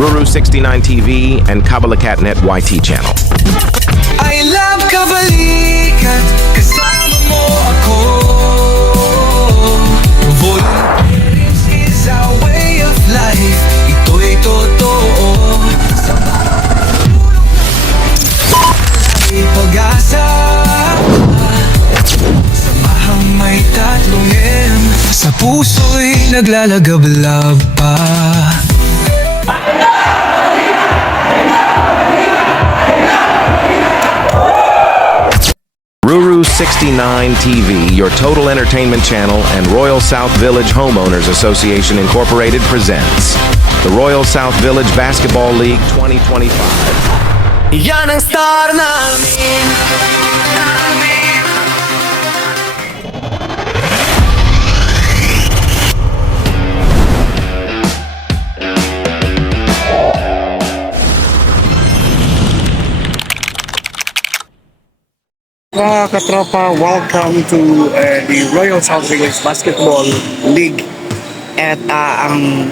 Ruru69 TV, and Kabalakatnet YT channel. I love Kabalikat, kasama mo ako. Volunteering is our way of life, ito'y totoo. May pag-asa, samahang may tatlong M, sa puso'y naglalagablab pa. Ruru69 TV, your total entertainment channel, and Royal South Village Homeowners Association Incorporated presents the Royal South Village Basketball League 2025. Yan ang star namin. Mga katropa, welcome to the Royal South Village Basketball League. At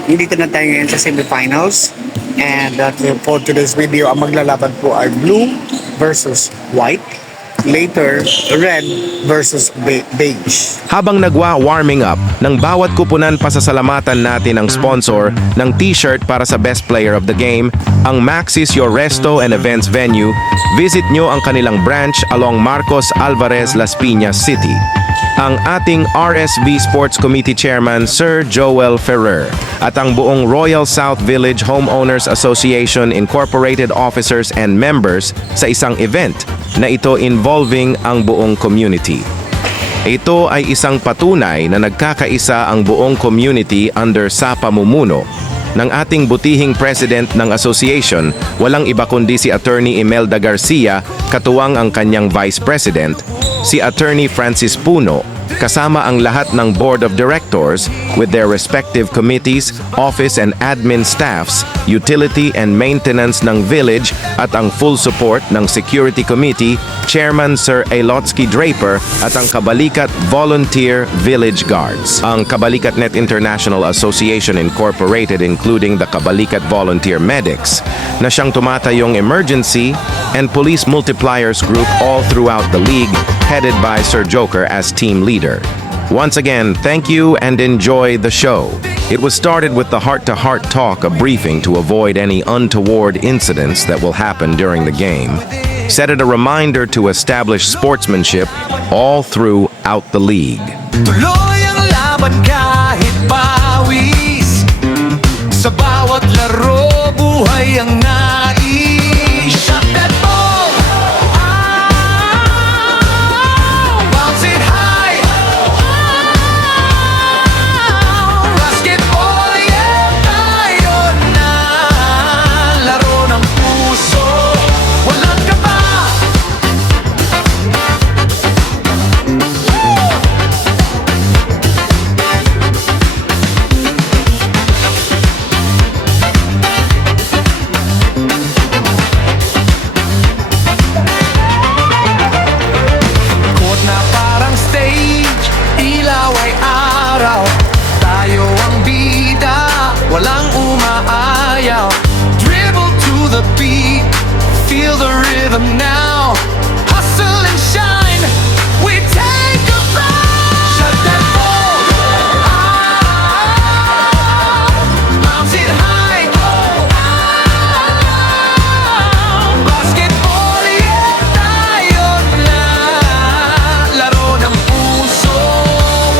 dito na tayo ngayon sa semifinals. And for today's video, ang maglalaban po ay blue versus white. Later, red versus beige. Habang nagwa-warming up, ng bawat kupunan pasasalamatan natin ang sponsor ng t-shirt para sa best player of the game, ang Maxis Your Resto and Events Venue. Visit nyo ang kanilang branch along Marcos Alvarez, Las Piñas City. Ang ating RSV Sports Committee Chairman, Sir Joel Ferrer, at ang buong Royal South Village Homeowners Association Incorporated officers and members sa isang event na ito involving ang buong community. Ito ay isang patunay na nagkakaisa ang buong community under sa pamumuno ng ating butihing president ng association, walang iba kundi si Attorney Imelda Garcia, katuwang ang kanyang vice president, si Attorney Francis Puno, kasama ang lahat ng board of directors with their respective committees, office and admin staffs, utility and maintenance ng village at ang full support ng security committee, Chairman Sir Elotsky Draper at ang Kabalikat Volunteer Village Guards. Ang Kabalikatnet International Association Incorporated including the Kabalikat Volunteer Medics na siyang tumatayong emergency and police multipliers group all throughout the league headed by Sir Joker as team leader. Once again, thank you and enjoy the show. It was started with the heart-to-heart talk, a briefing to avoid any untoward incidents that will happen during the game. Set it a reminder to establish sportsmanship all throughout the league. Tuloy ang laban kahit pawis, sa bawat laro buhay ang nais. Shot that ball, bounce it high. Basketball, yeah, tayo na. Laro ng puso, walang kaba. Court na parang stage, ilaw ay araw. Tayo ang bida, walang umaayaw. Dribble to the beat, feel the rhythm now. Hustle and shine, we take a bound. Shut that ball, bounce it high. Basketball, yeah, tayo na. Laro ng puso,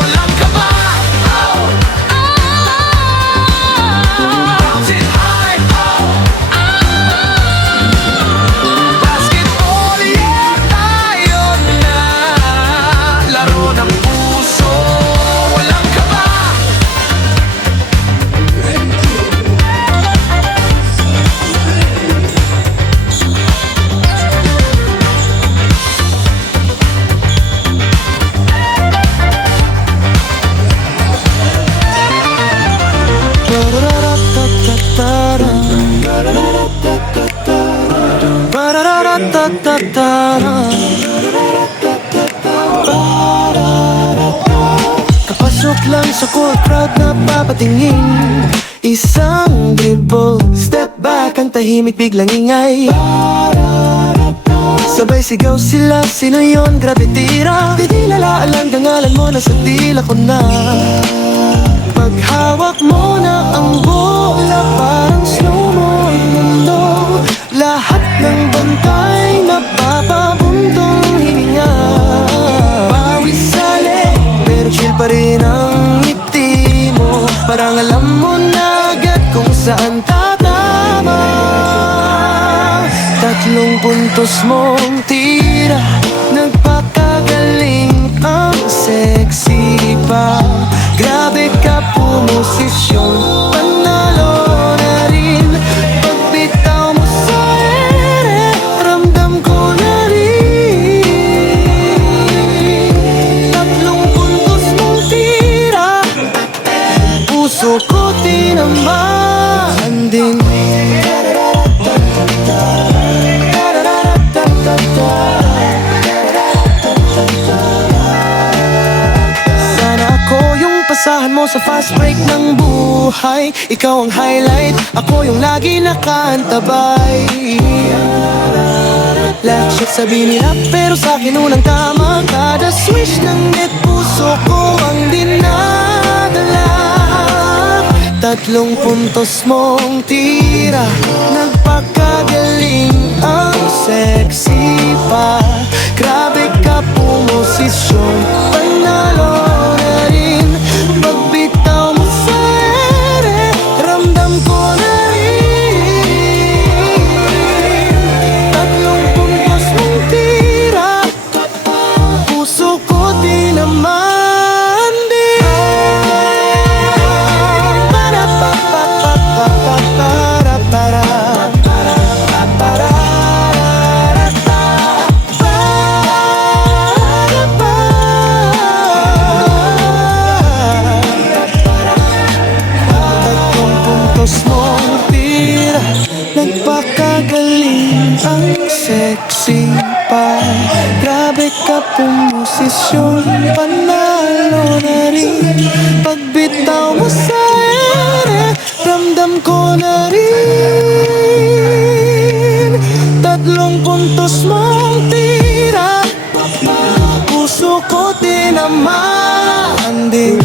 walang kaba. Bounce it high. Basketball, yeah, tayo na. Laro ng puso, walang kaba. Kapasok lang sa court, crowd na papatingin. Isang dribble, step kang tahimik biglang ingay. Sabay sigaw sila, sino yun? Grabe tira. Di nilalaan lang dangalan mo, nasa tila ko na. Paghawak mo na ang bola, parang slow mo ang mundo. Lahat ng bantay napapabundong hininga. Pawis sali, pero chill pa rin ang ngiti mo. Parang alam mo na agad kung saan tatama. Tatlong puntos mong tira, nagpakagaling ang sexy pa. Grabe ka pumosisyon, panalo na rin. Pagbitaw mo sa ere, ramdam ko na rin. Tatlong puntos mong tira, puso ko tinamaan din. Sana ako yung pasahan mo sa fast break ng buhay. Ikaw ang highlight, ako yung lagi nakaantabay. Lahat shit sabi nila, pero sa'kin unang tama. Kada swish ng net, puso ko ang dinadala. Tatlong puntos mong tira, nagpakagaling ang sexy pa. Grabe ka pumosisyon, panalo na rin. Pagbitaw mo sa ere, ramdam ko na rin. Tatlong puntos mong tira, puso ko tinamaan din. Tatlong puntos mong tira, nagpakagaling ang sexy pa. Grabe ka pumosisyon, panalo na rin. Pagbitaw mo sa ere, ramdam ko na rin. Tatlong puntos mong tira, puso ko tinamaan din.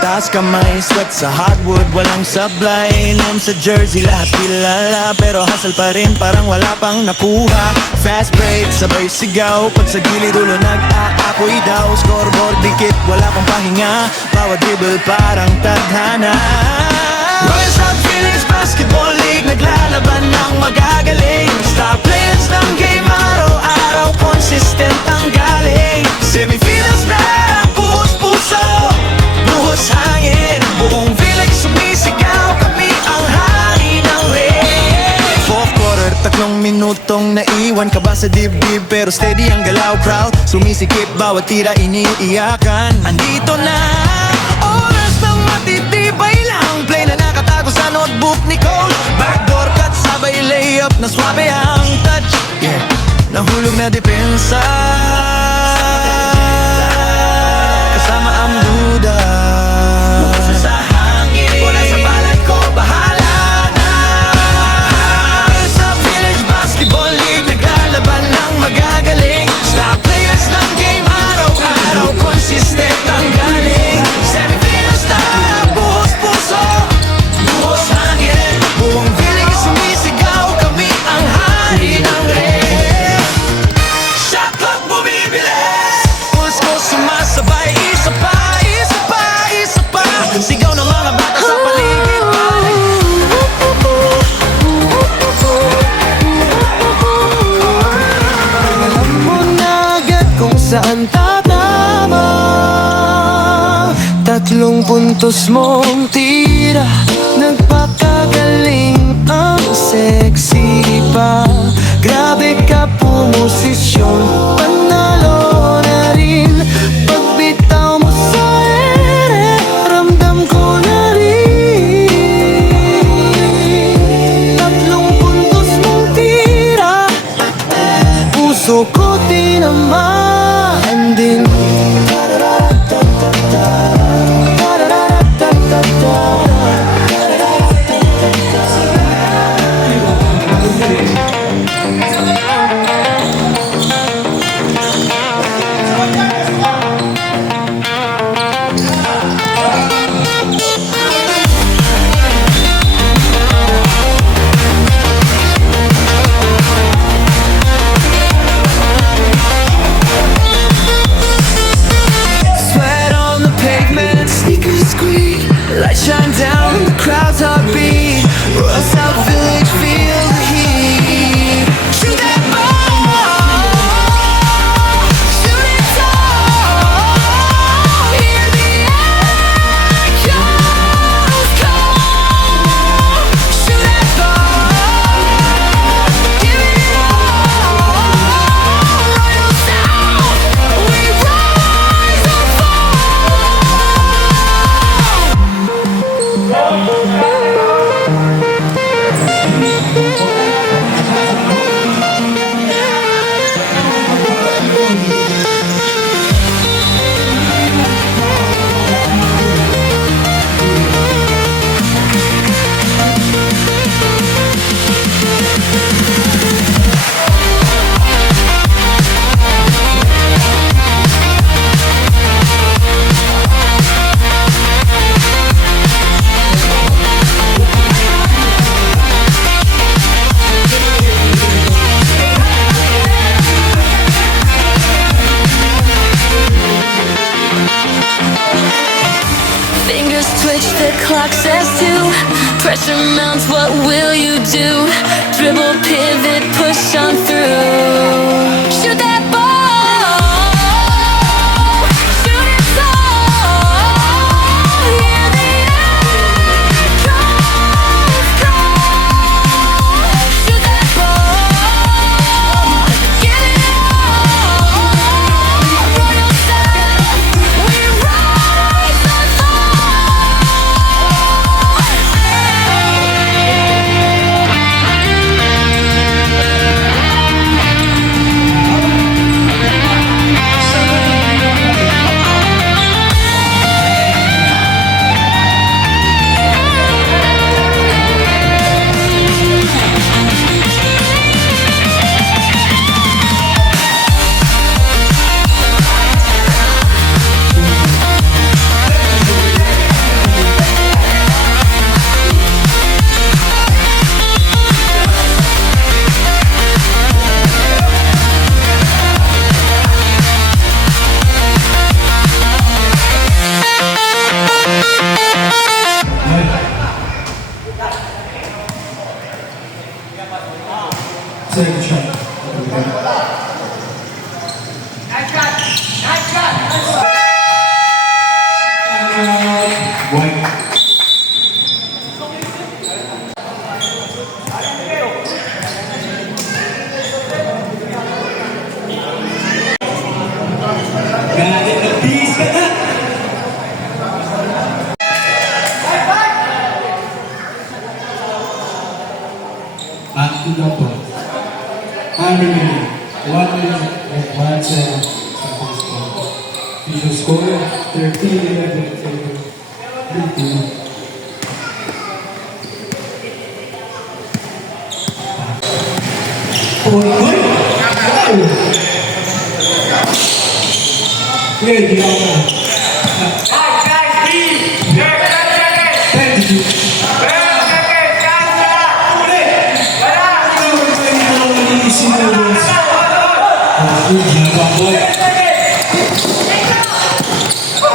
Taas kamay, sweat sa hardwood, walang sablay. Inom sa jersey, lahat kilala, pero hustle pa rin, parang wala pang nakuha. Fast break, sabay sigaw, pag sa gilid ulo nag-aapoy daw. Scoreboard dikit, wala pang pahinga, bawat dribble parang tadhana. Royal South Phillies Basketball League, naglalaban ng magagaling. Star players ng game, araw-araw consistent ang galing. Semifinals na, buhos puso, buhos hangin, minutong naiwan ka ba sa dibdib? Pero steady ang galaw, proud sumisikip, bawat tira iniiyakan. Andito na, oras ng matitibay lang. Play na nakatago sa notebook ni Cole. Backdoor cut, sabay layup na swabe ang touch. Yeah, nahulog na depensa kasama ang duda. Sa hangin, wala sa balat ko, bahala na. Sa Village Basketball League, naglalaban ng magagaling. Star players ng game, araw-araw consistent ang galing. Semifinals na, buhos puso, buhos hangin. Buong village sumisigaw, kami ang hari ng ref. Shot clock bumibilis, pulse ko sumasabay. Isa pa, isa pa, isa pa. Sigaw ng mga bata sa paligid pa. Alam mo na agad kung saan tatama. 3 puntos mong tira, nagpakagaling ang sexy pa. Grabe ka pumosisyon, panalo na rin. Pagbitaw mo sa ere, ramdam ko na rin. 3 puntos mong tira, puso ko tinamaan din. Sweat on the pavement, sneakers squeak, lights shine down, the crowd's heartbeat. Royal South Village, feel the heat. Shoot that ball, shoot it tall. Hear the echoes call. Shoot that ball, give it all. Royal South, we rise or fall. Fingers twitch, the clock says 2. Pressure mounts, what will you do? Dribble, pivot, push on through. Shoot that ball, shoot it tall. Hear the echoes call. Shoot that ball, get it all. Royal South, we rise and Family, 1-7 sa first quarter. Visual score, 13-11 favor Blue Team. Clear, di ako. Thank you.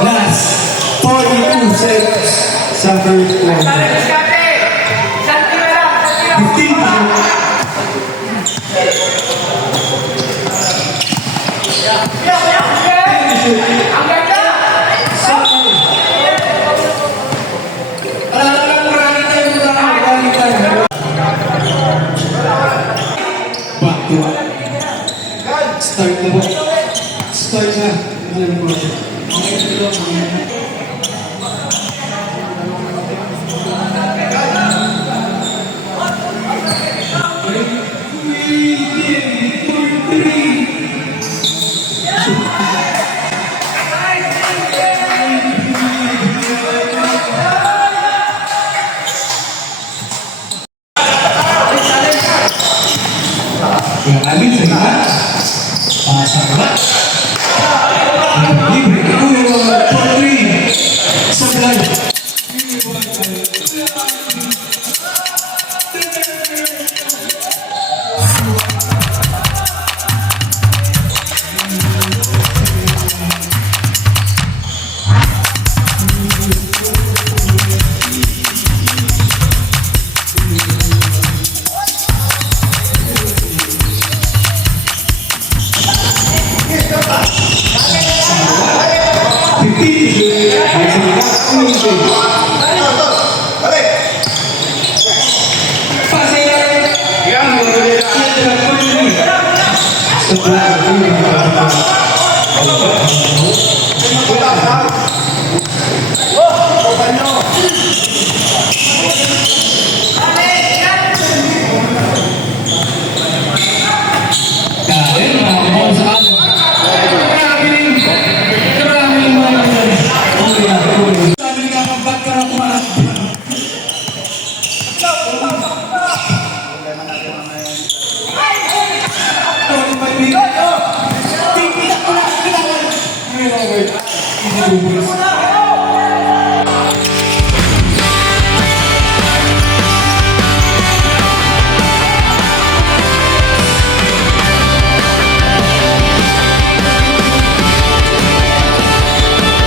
Last 42 seconds sa first quarter. 15 back to back. Start na po. Start na. Maraming salamat. Sa kalat. Libre ko yung 4-3 sa plan.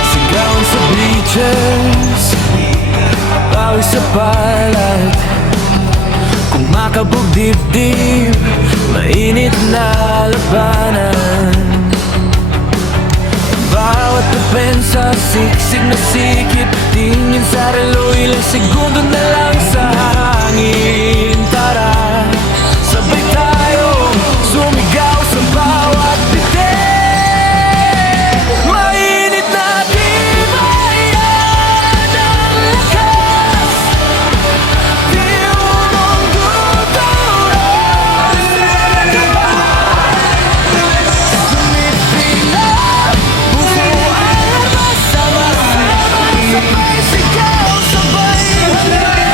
Sigawan sa bleachers, bawi sa palad. Kung makabog dibdib, mainit na labanan. Bawat depensa, siksik na sikip. Tingin sa relo, ilang segundo na lang sa hangin. Tara, sabay tayo sumigaw sa bawat bitin. Mainit na tibayan ang lakas. Di umong tuturan. Sumipilap, puso ang labas. Sama-sama, sabay sigaw, sabay halay.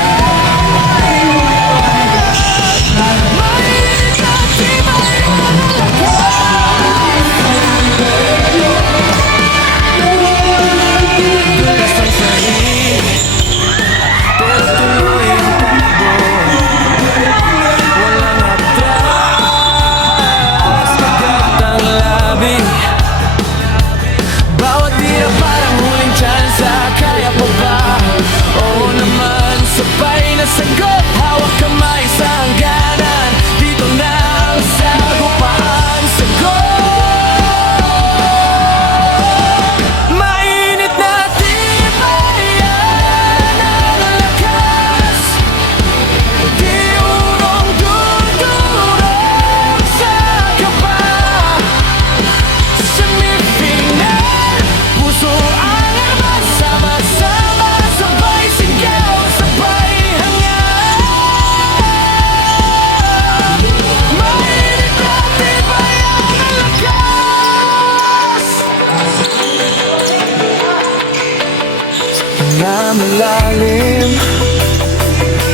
na malalim.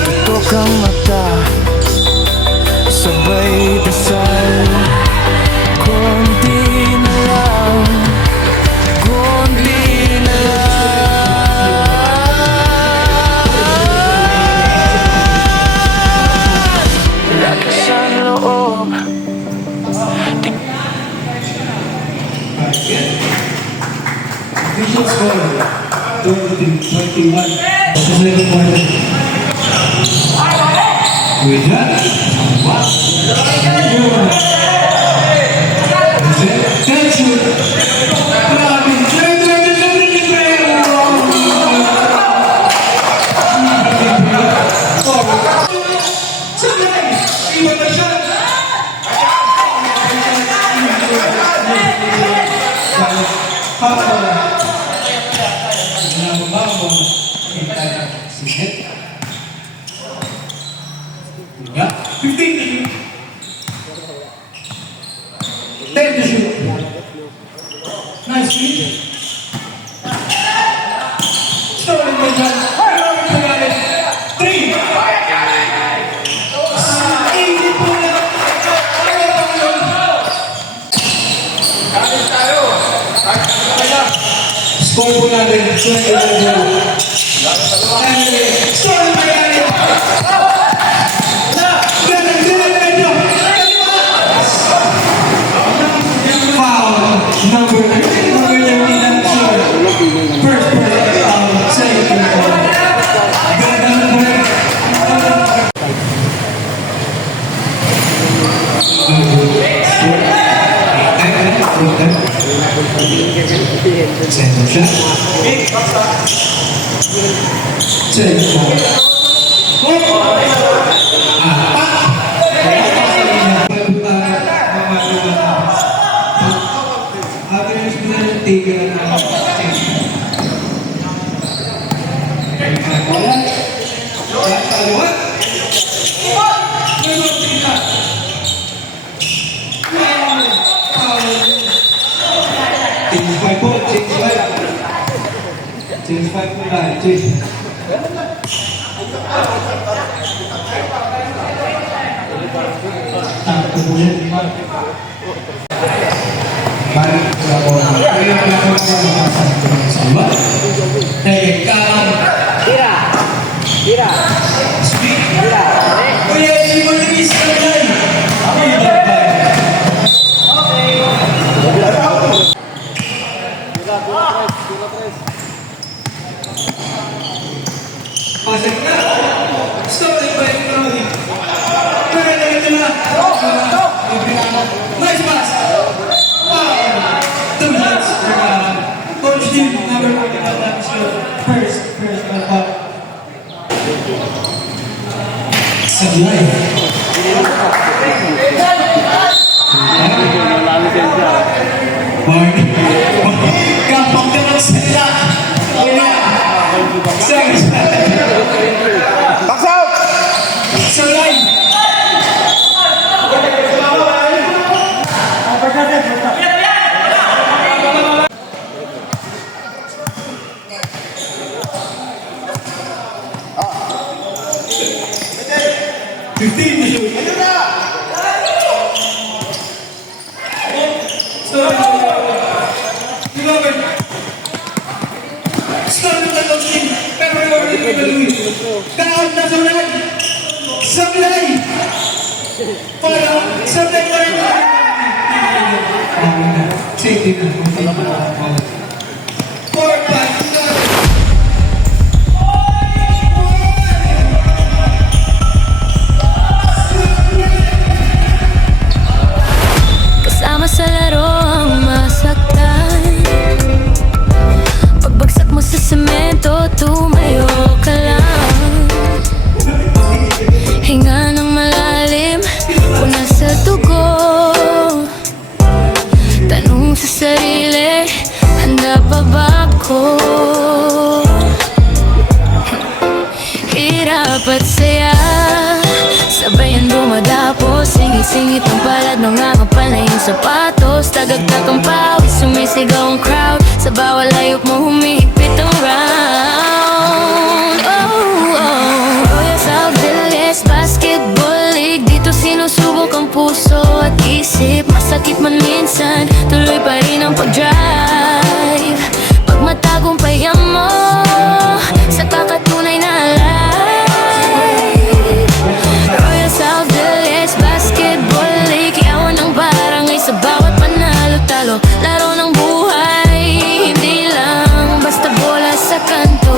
Tutok ang mata, sabay dasal. Konti na lang, konti na lang. Lakas ang loob. Official score, 20-21. Sa second quarter. With that, can't shoot. Grabe. Yeah, 15 to shoot. 10 to shoot. Nice feed. Stolen by John. Robert Pagales. 3. Easy po na. Score po natin. Stolen by Gary. Number 13 first second nice pass. Wow. 2 shots for Coach Steve, number 41. First Sablay. Kapag ka magsalita. Box out! Sablay. Sablay! Parang sablay pa rin. Safety na. 4 back. Kasama sa laro ang masaktan. Pagbagsak mo sa semento, tumayo ka lang. Hinga ng malalim, una sa dugo. Tanong sa sarili, handa pa ba ako? Hirap at saya, sabayan dumadapo. Singit-singit ang palad ng angapal na yung sapatos. Tagagtag ang pawis, sumisigaw ang crowd. Sa bawal hayop mo humihigpit ang round. man minsan, tuloy pa rin ang pag-drive. Pag matagumpayan mo sa kakatunay na life. Royal South Village Basketball League, yawan ang barangay sa bawat panalo-talo. Laro ng buhay, hindi lang basta bola sa kanto.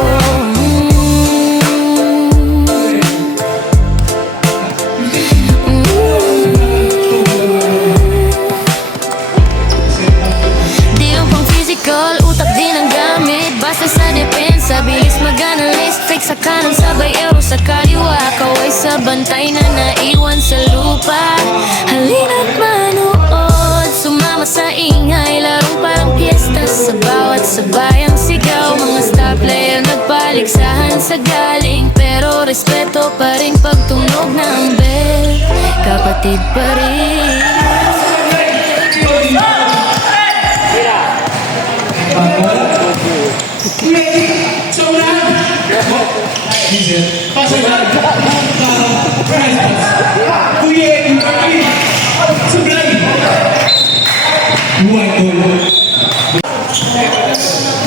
Di yung pang physical, utak din ang gamit. Basta sa depensa, bilis mag-analyst. Fake sa kanan, sabay euro sa kaliwa. Kaway sa bantay na naiwan sa lupa. Halina't manood, sumama sa ingay. Larong parang piyesta sa bawat sabayang sigaw. Mga star player nagpaligsahan sa galing, pero respeto pa rin pagtunog ng bell. Kapatid pa rin.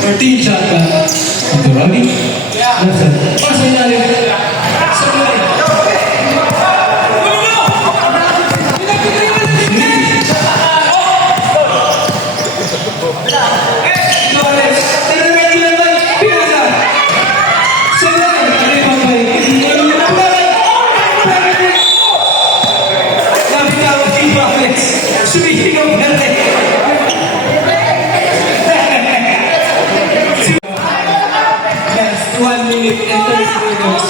Martin Chaka, ito Rami. Pasok natin. Speaking of health, 1 minute and 30 seconds.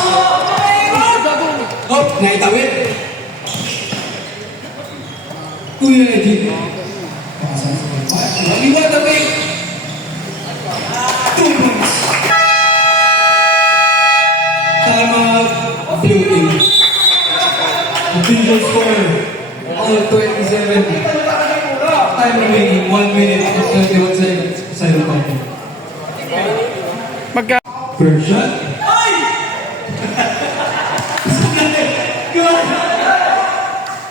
Oh, naitawid. Kuya Eddie. Iwan na rin. 2 points. Time out. Blue team. The visual score. All 27. Time remaining 1 minute and 21 seconds. Side of fighting. First shot.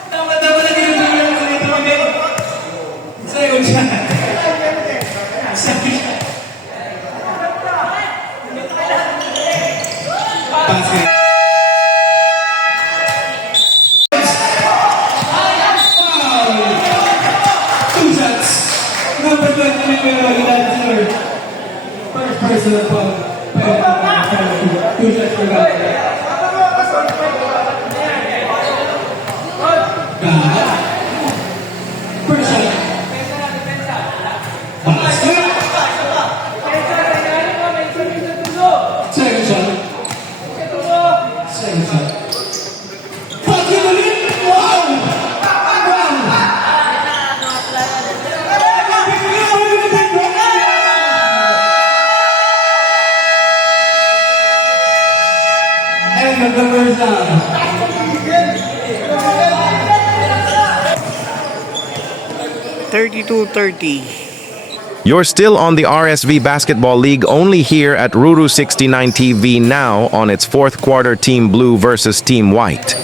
Tama-tama lang yung mga salita kami. Second shot. Second shot. Basket. Foul. 2 shots. Number 20, Nicolò. First personal foul. Two shots for God. First shot. Basket. Second shot. Second shot. Basket ulit. Wow! End of the first down. 32-30. You're still on the RSV Basketball League only here at Ruru 69 TV now on its fourth quarter Team Blue versus Team White.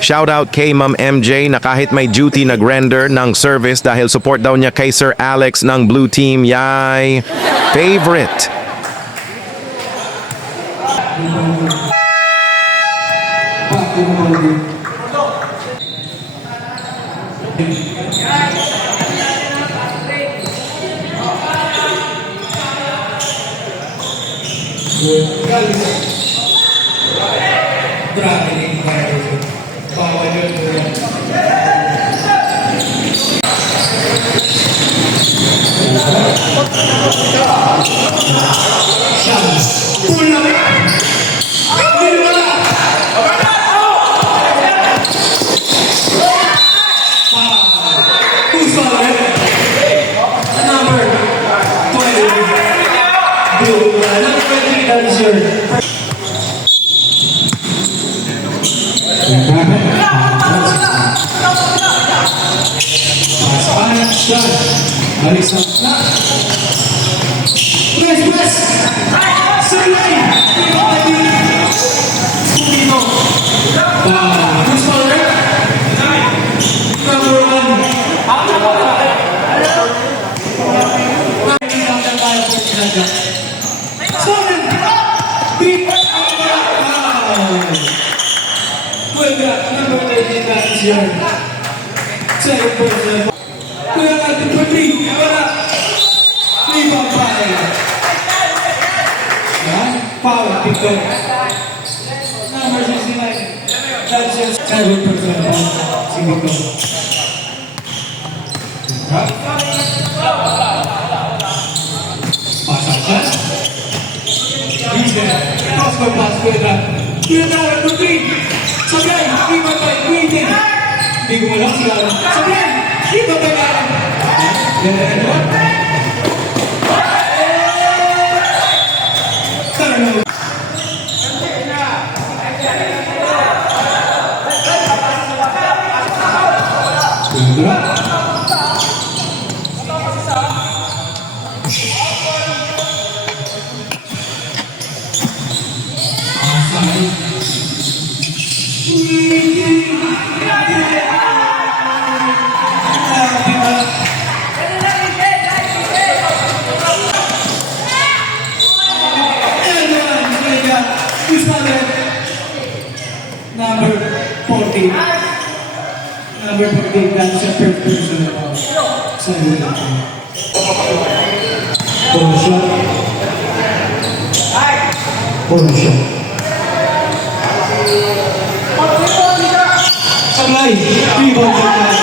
Shoutout kay Ma'am MJ na kahit may duty nag-render ng service dahil support daw niya kay Sir Alex ng Blue Team. Yay! Favorite! Grabe rin yung bawal yun. Who's on it? Number 20. Number 20, that is your Number 1. your second person. Kuya natin for 3. Wala. 3 pa pa. Yan. Foul. Pick up. Number 69. That's your second person. Si Nico. Pasang siya. He's there. Cross ko pass. Kuya natin for 3. Sabay. 3 pa pa. Waiting. Hindi ko malak sila. Sabay. Dito ba ka? Turnover. Number 14. Number 14, that's the first person of Sunday. Portia. Sablay, rebound Sablay.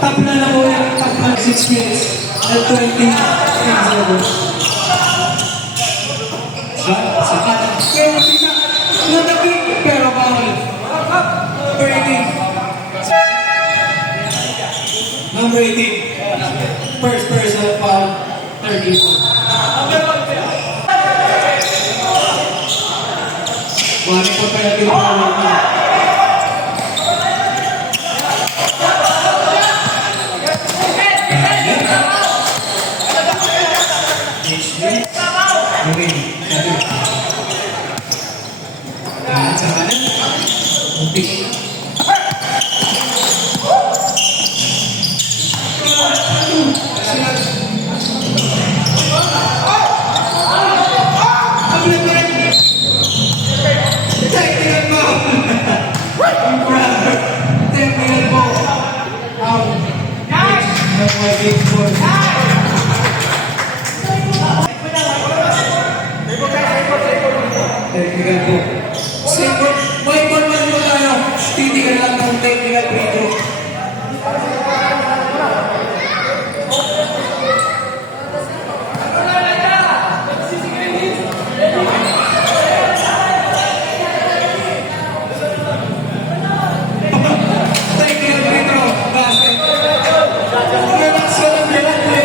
Tap na lang po yan, tap na 6 minutes at 20 minutes. Sa kanan. Pero sisa, natabi, pero bawal. Number 18. Number 18. First person foul, 34. Wari po kaya pinapawag na. Titigan lang ng technical free throw. Technical free throw. Basket. Relax ka lang, relax.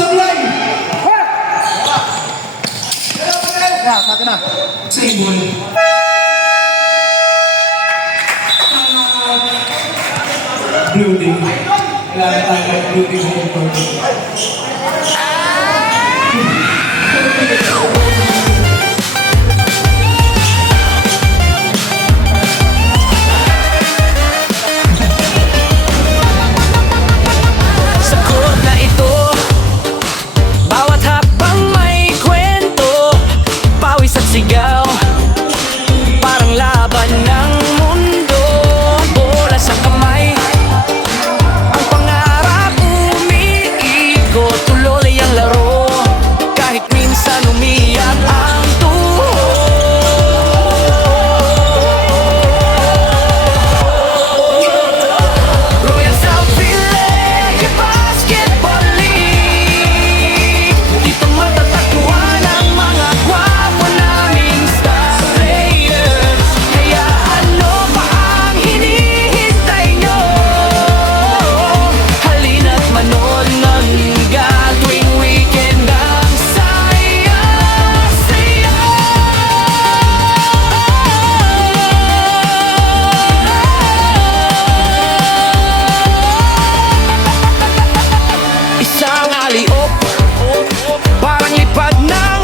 Sablay! Same ball. Blue team. Kailangan tayo ng blue team home court. Sa court na ito, bawat hakbang may kwento, pawis at sigaw, parang laban ng mundo. Bola sa kamay, ang pangarap umiikot, tuloy ang laro, kahit minsan umiyak ang Royal South Village Basketball League. Dito matatagpuan ang mga gwapo naming star players. Kaya ano pa ang hinihintay nyo? Halina't manood ng liga tuwing weekend ang saya. Isang aliop, parang lipad ng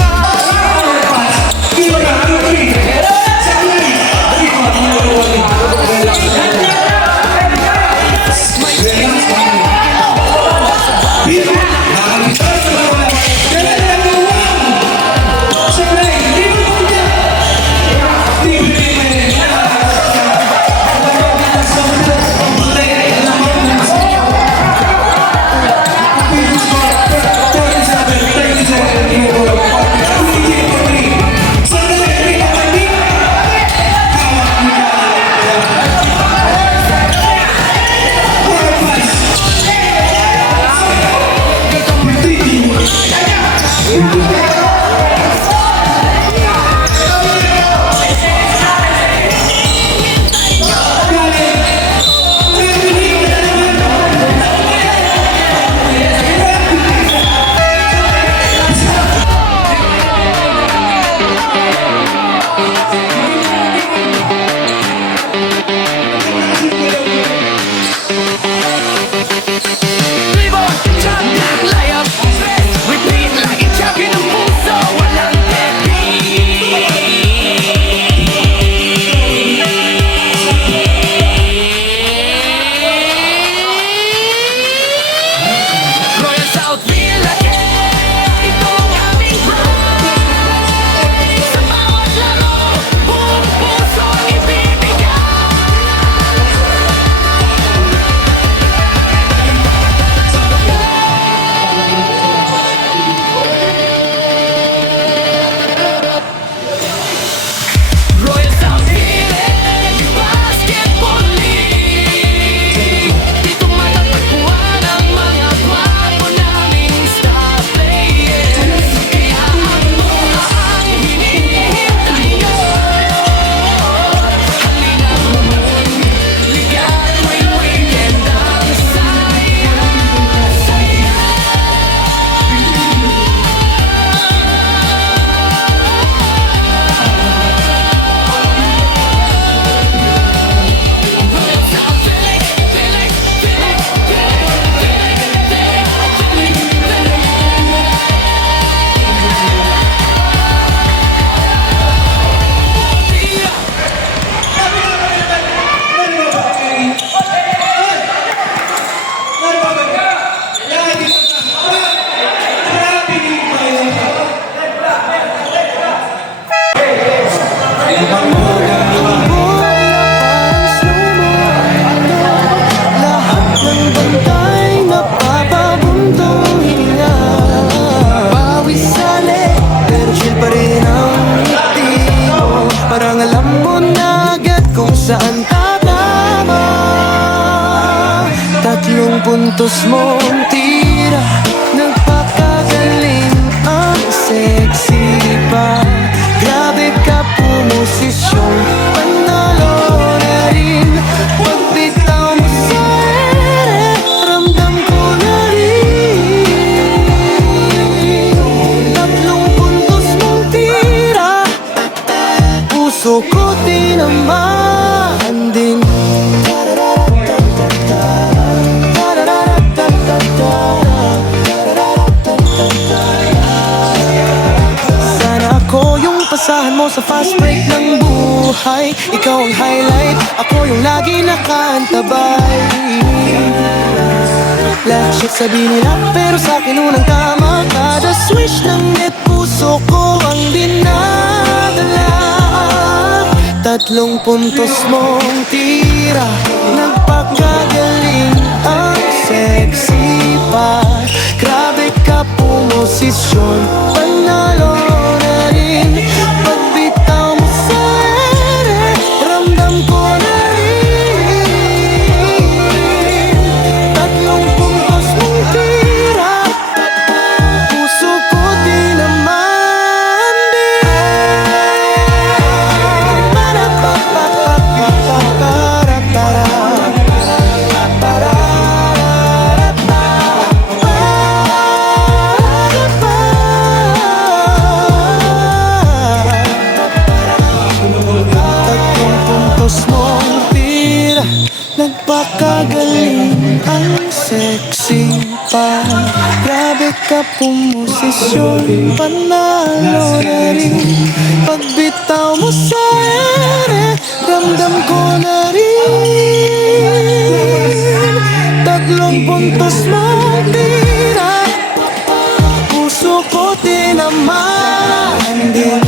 Libon, champion, layup, repeat, laging champion ang puso, walang Royal South Village, ito ang aming pride. Sa bawat laro, buong puso ibibigay. Royal South Village Basketball League. Dito matatagpuan ang mga gwapo naming star players. Kaya ano ang hinihintay nyo? Halina't manood, liga tuwing weekend ang saya. South Village, Village, Village, Lahat ng bantay napapabuntong hininga. Pawis sali, pero chill pa rin ang ngiti mo. Parang alam mo na agad kung saan tatama. Tatlong puntos mong tira, nagpakagaling ang sexy pa. Grabe ka pumosisyon, panalo na rin. Pagbitaw mo sa ere, ramdam ko na rin. fast break ng buhay. Ikaw ang highlight, ako yung lagi nakaantabay. Lahat sabi nila, pero sa'kin unang tama. Kada swish ng net, puso ko ang dinadala. 3 puntos mong tira, nagpakagaling ang sexy pa. Grabe ka pumosisyon, panalo na rin. Pagbitaw mo sa ere, ramdam ko na rin. 3 puntos mong tira, puso ko di naman din. Nagpakagaling ang sexy pa. Grabe ka pumosisyon, panalo na rin. Pagbitaw mo sa ere, ramdam ko na rin. 3 puntos mong tira, puso ko tinamaan din.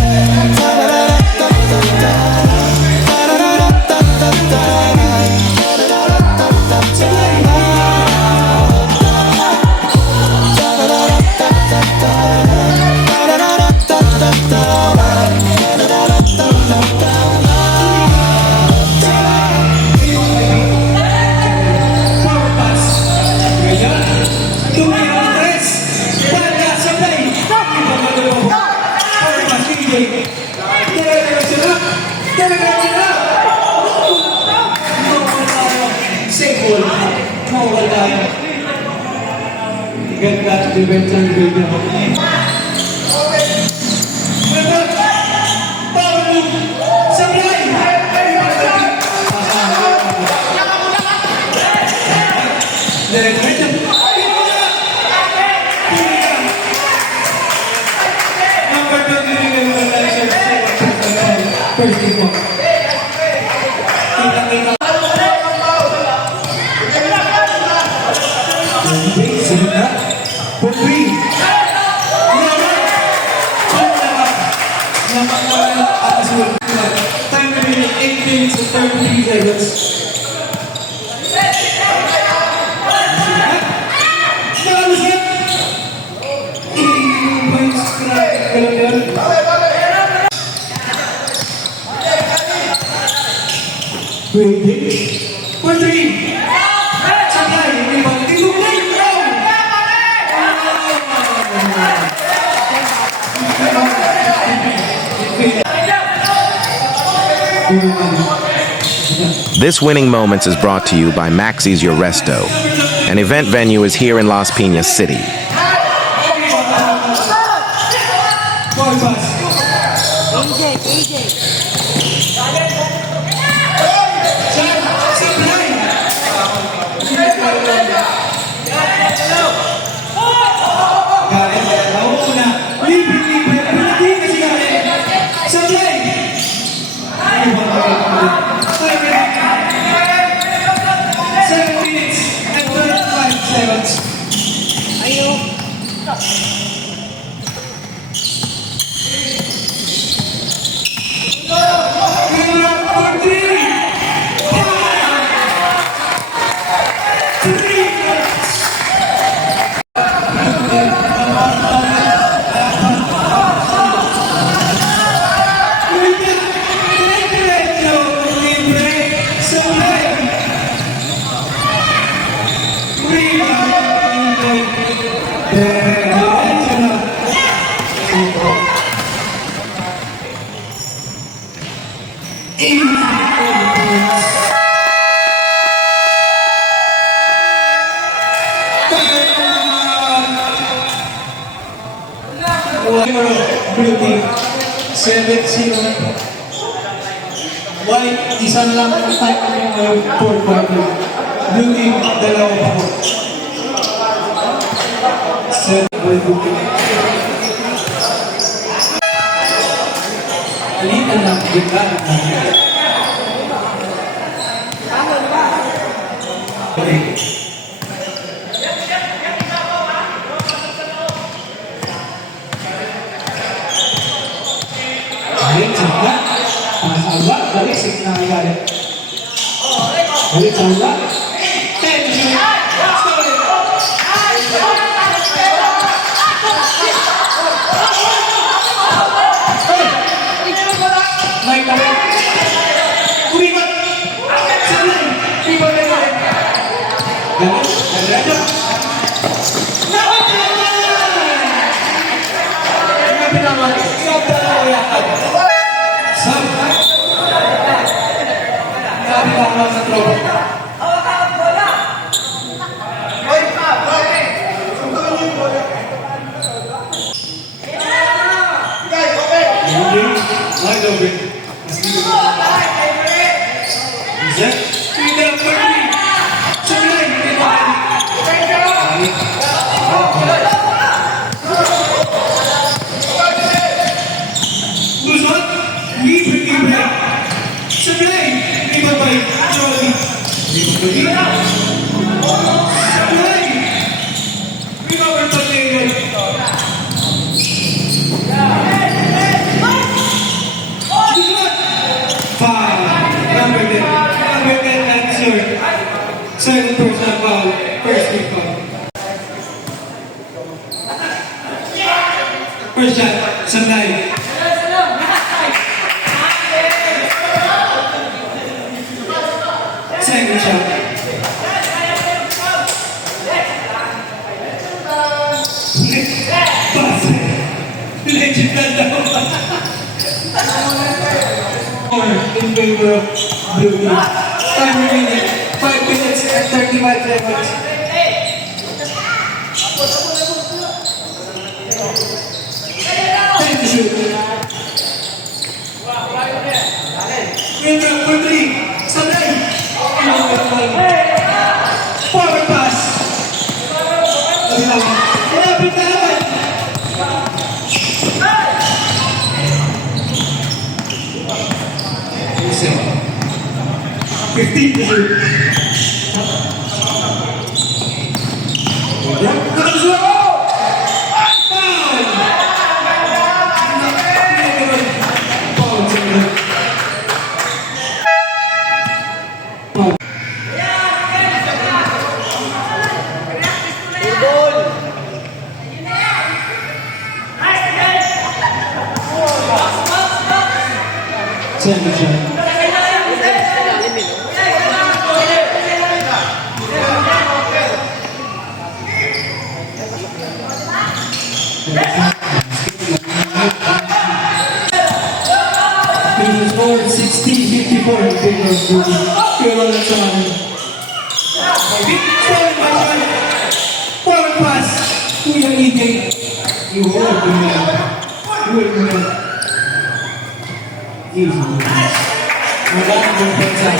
Ganda at event ng video. Time remaining 8 minutes and 33 seconds. Waiting. 4-3. Supply. This winning moments is brought to you by Maxis Your Resto. An event venue is here in Las Piñas City. Blue team, 7-0. White, isa lang ang type ng 4 quarter. Blue team, 2 pa po. 7 blue team. Alitan ng ganda ng natin. Okay. Balik, sangka. Pasangka, balik, sikna nangyari. Balik, sangka. 10 to shoot. May kami. Umibat. Sabay. Umibat na yun. Ganun. Ganun. Grabe naman. Sobrang nawayakan. Sabay. Grabe naman sa tropa. Wide open. Zach, feed up for me. Sabay, hindi ba? Buzot, libre. Sabay, hindi ba ba? Jolly. Sabay. Remember the table. Number 10 answer. Second person foul. First big foul. First shot, Sanday. Second shot. Pass. Legend na daw. In favor of Blue Team. Time remaining 5 minutes and 35 seconds. Time to shoot. Green drop for 3. Sanay. Forward pass. Lapit na naman. Listen. 15 to shoot. Nakasuot! Foul! Foul sa mga. Foul. Second shot. Final score 16-54 in favor of Brody. Pero lang sa amin. Forward pass. Kuya EJ. You hold the man. Hold the man. Easy. Maraming ng pensa.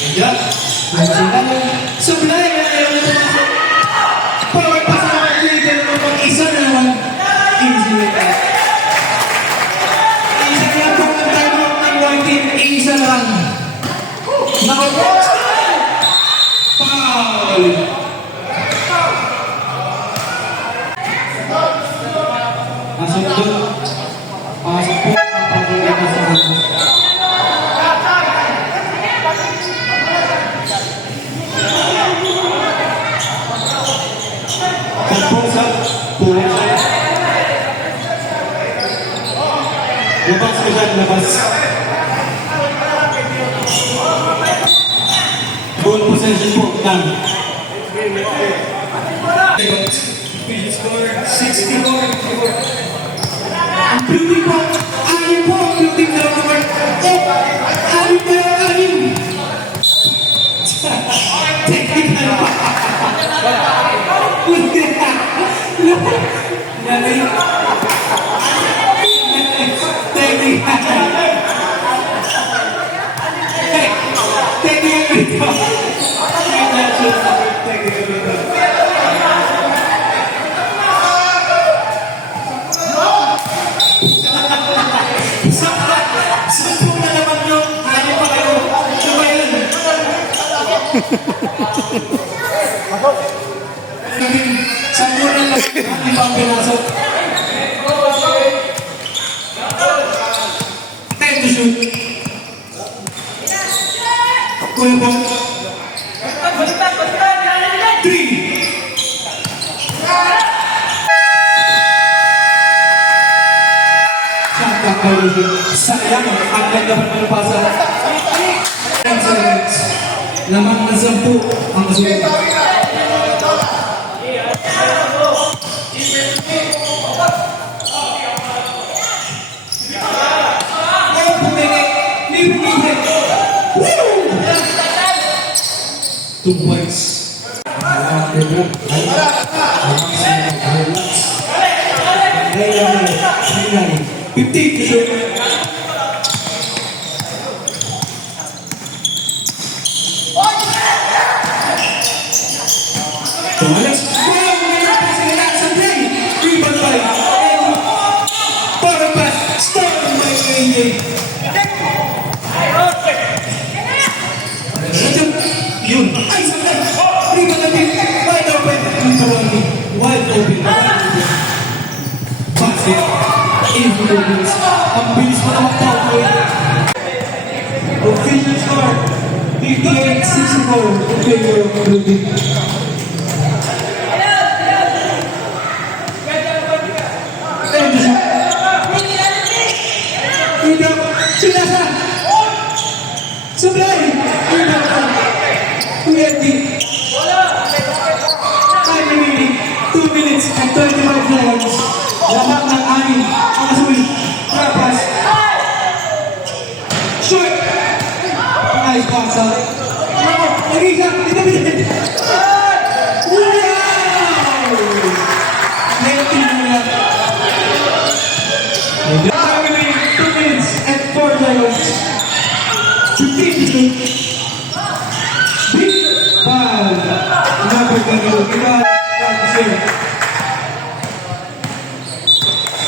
Kaya, supply na ayaw na pumasok. Forward pass na naman kuya EJ naman pang isa na naman. Easy na tayo. Isa lang po ang timeout ng white team. Isa lang. Nakapost! Foul! Pasok doon. Pasok po ang pagkakita sa kanila. Pagpusap. Pulsa. Labas ko dyan, labas. Goal possession po, nang. Final score, 64-54. Ang blue team po, anim po ang blue team na number 8. Anim na yung anim. Technical pa. Galing. Sa muna lang, ibang pinasok. 10 to shoot. Kuya po. 3. Sayang, ang ganda pa ng pasa. 10 seconds. Lamang na 10 ang kasulit. Two points. 15 to shoot. Alex, rebound by para pass, start by AJ. Yun, ay sakit. Rebound natin, wide open. Wide open. Basket. Into the wheels. Ang bilis pa naman power. Official score, 58-64 in favor of Blue Team. Sinasa! Supply! Time remaining 2 minutes and 25 seconds. Lahat ng anin ang kasulit. Trapas. Short! Nice box out. Nag-isa! Wow! 19 na lang. Time remaining 2 minutes and 4 seconds. 15 to shoot. Big foul. Number 22.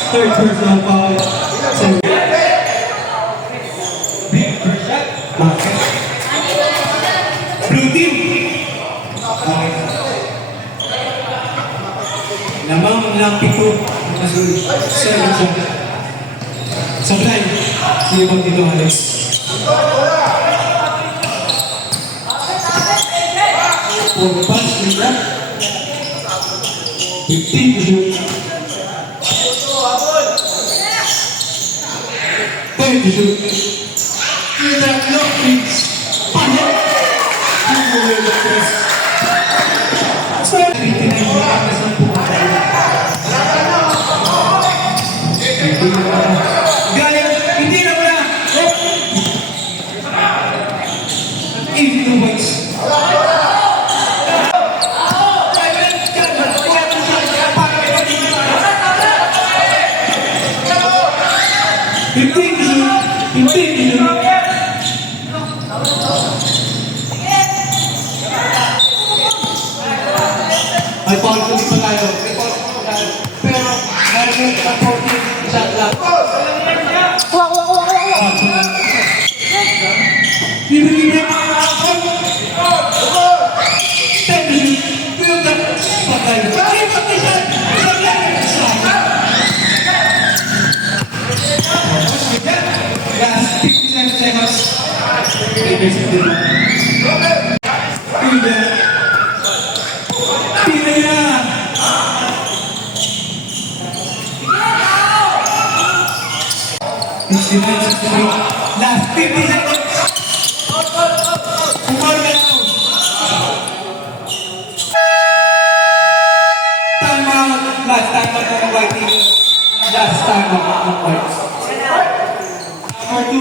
Third personal foul. Big first shot. Basket. Blue team. Okay. Lamang lang pito. Nasulit. 7 shot. Supply. Sige bang dito, Alex? For the pass, in that. 15 to shoot. 10 to shoot. In that, no things. Pahit. Start. 89 galing, hindi na muna. Easy to boys. May foul ko dito tayo. Pero, meron ang 14 shot lang. Libre-libre. 10 minutes. Pero patay. Ay, patay siya. Last 57 seconds. Last 50 seconds. Time out. Last time out ng white team. Last time out ng white. Number 2.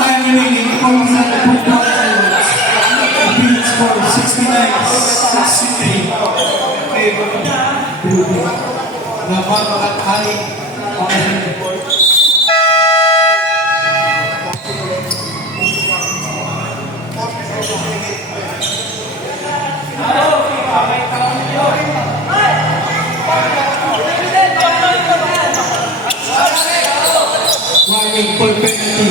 Time remaining. 47.1 seconds. Beat score 69-63. Favor Blue Team. Napakakali. Warning for penalty.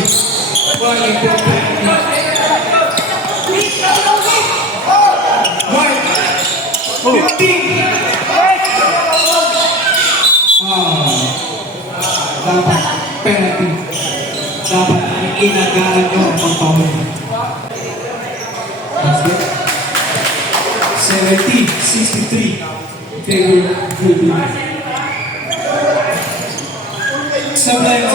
Warning for penalty. Dapat penalty. Dapat inagaran nyo ang pagpawin. Basket. 70-63. Favor Philippines. Sometimes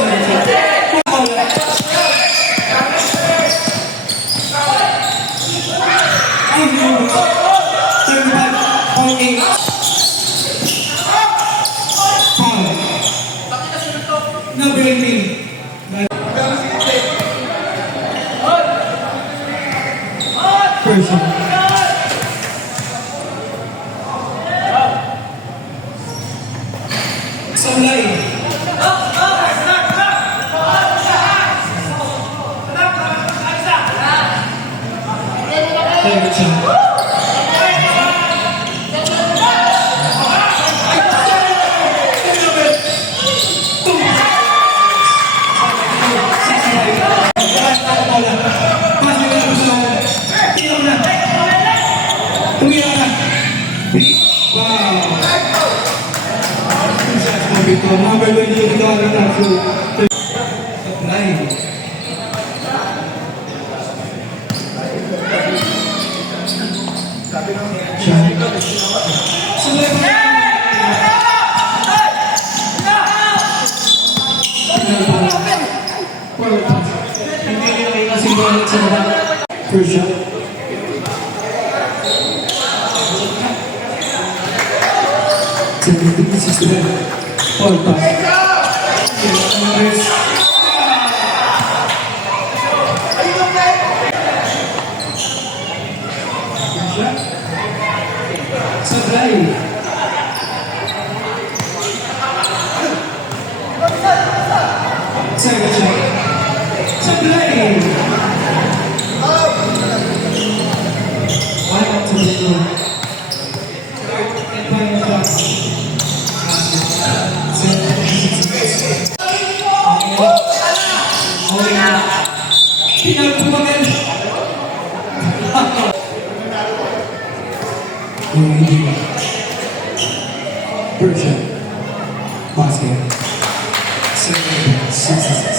number 18. Person. Sunlight. David Chan. Number 20, apply. First shot. All pass. Supply. Second shot. Supply. One up to the floor. And final shot. Persia basket 66.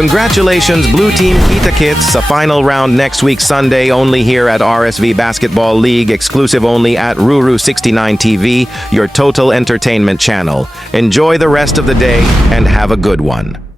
Congratulations, Blue Team Kita Kits, a final round next week Sunday only here at RSV Basketball League, exclusive only at Ruru69 TV, your total entertainment channel. Enjoy the rest of the day and have a good one.